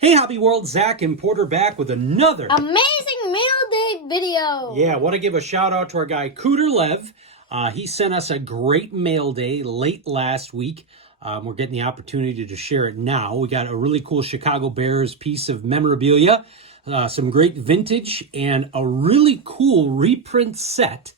Hey Hobby World, Zach and Porter back with another amazing mail day video. Yeah, I want to give a shout out to our guy Cooter Lev. He sent us a great mail day late last week. We're getting the opportunity to share it now. We got a really cool Chicago Bears piece of memorabilia, some great vintage, and a really cool reprint set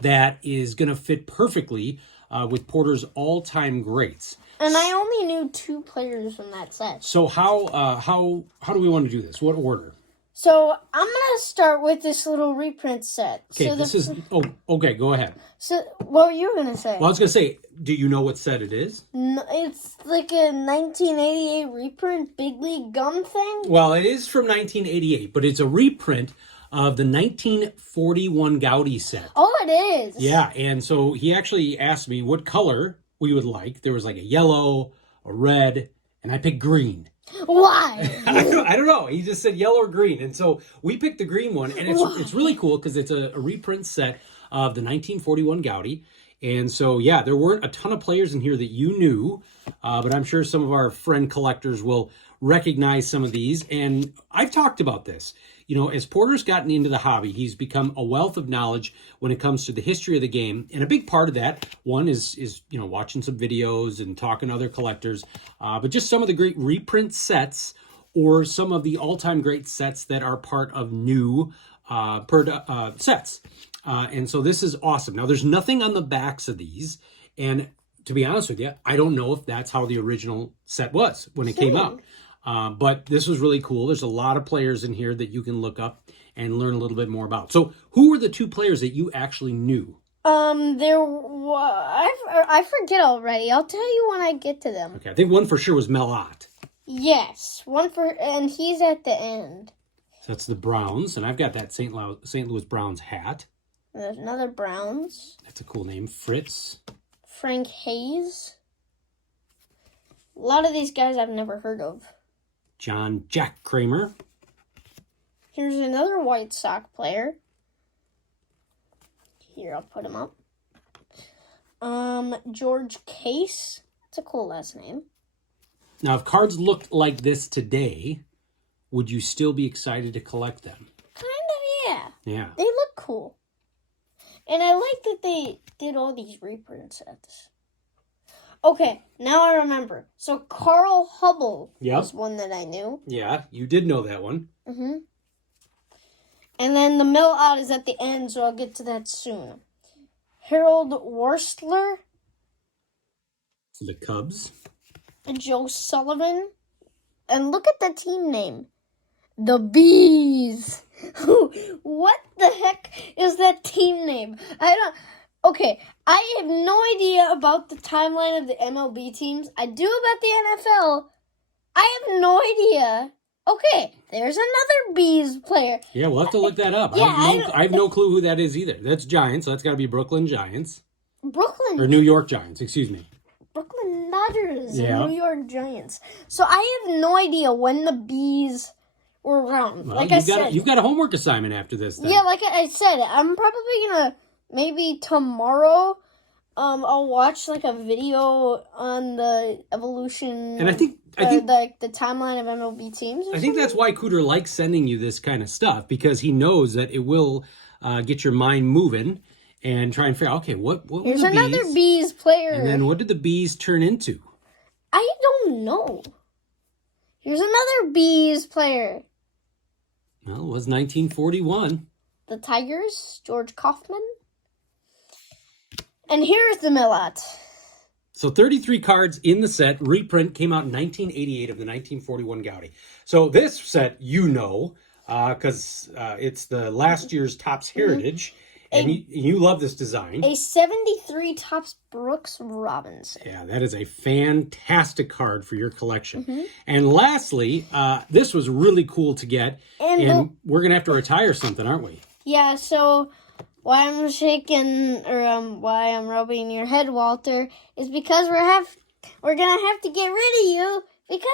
that is going to fit perfectly with Porter's all-time greats. And I only knew 2 players from that set. So how do we want to do this? What order? So I'm gonna start with this little reprint set. Okay, so this is okay. Go ahead. So what were you gonna say? Well, I was gonna say, do you know what set it is? No, it's like a 1988 reprint Big League Gum thing. Well, it is from 1988, but it's a reprint of the 1941 Goudey set. Oh, it is. Yeah, and so he actually asked me what color we would like. There was like a yellow, a red, and I picked green. Why? I don't know. He just said yellow or green, and so we picked the green one, and it's really cool because it's a reprint set of the 1941 Goudey. And so, yeah, there weren't a ton of players in here that you knew, but I'm sure some of our friend collectors will recognize some of these. And I've talked about this. You know, as Porter's gotten into the hobby, he's become a wealth of knowledge when it comes to the history of the game. And a big part of that, one, is you know, watching some videos and talking to other collectors, but just some of the great reprint sets or some of the all-time great sets that are part of new sets. And so this is awesome. Now, there's nothing on the backs of these. And to be honest with you, I don't know if that's how the original set was when it came out. But this was really cool. There's a lot of players in here that you can look up and learn a little bit more about. So who were the 2 players that you actually knew? I forget already. I'll tell you when I get to them. Okay, I think one for sure was Melott. Yes, and he's at the end. So that's the Browns, and I've got that St. Louis Browns hat. There's another Browns. That's a cool name, Fritz. Frank Hayes. A lot of these guys I've never heard of. John Jack Kramer. Here's another White Sox player. Here, I'll put him up. George Case. That's a cool last name. Now, if cards looked like this today, would you still be excited to collect them? Kind of, yeah. Yeah. They look cool. And I like that they did all these reprint sets. Okay, now I remember. So Carl Hubble was one that I knew. Yeah, you did know that one. Mm-hmm. And then the Melott is at the end, so I'll get to that soon. Harold Worstler. For the Cubs. Joe Sullivan. And look at the team name. The Bees. What the heck is that team name? Okay, I have no idea about the timeline of the MLB teams. I do about the NFL. I have no idea. Okay, there's another Bees player. Yeah, we'll have to look that up. Yeah, I have no clue who that is either. That's Giants, so that's got to be Brooklyn Giants. Or New York Giants, excuse me. Brooklyn Dodgers and New York Giants. So I have no idea when the Bees were around. Well, you've got a homework assignment after this then. Yeah, like I said, I'm probably going to, maybe tomorrow, I'll watch like a video on the evolution. And I think the timeline of MLB teams. I think that's why Cooter likes sending you this kind of stuff, because he knows that it will get your mind moving and try and figure out, okay, what Here's were the another Bees? Bees player. And then what did the Bees turn into? I don't know. Here's another Bees player. Well, it was 1941. The Tigers, George Kaufman. And here's the Melott. So 33 cards in the set. Reprint came out in 1988 of the 1941 Goudey. So this set, you know, because it's the last year's Topps Heritage. And you love this design. A 73 Topps Brooks Robinson. Yeah, that is a fantastic card for your collection. And lastly, this was really cool to get. And we're going to have to retire something, aren't we? Yeah, so why I'm shaking, or why I'm rubbing your head, Walter, is because we're going to have to get rid of you because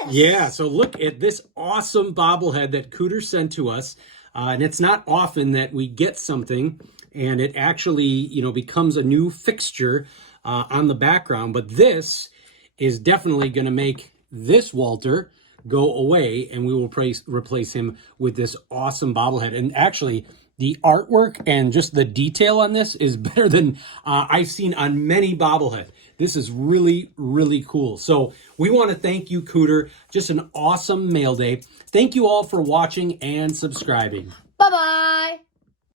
of this. Yeah, so look at this awesome bobblehead that Cooter sent to us. And it's not often that we get something and it actually, you know, becomes a new fixture on the background. But this is definitely going to make this Walter go away, and we will replace him with this awesome bobblehead. And actually, the artwork and just the detail on this is better than I've seen on many bobblehead. This is really, really cool. So we want to thank you, Cooter. Just an awesome mail day. Thank you all for watching and subscribing. Bye-bye.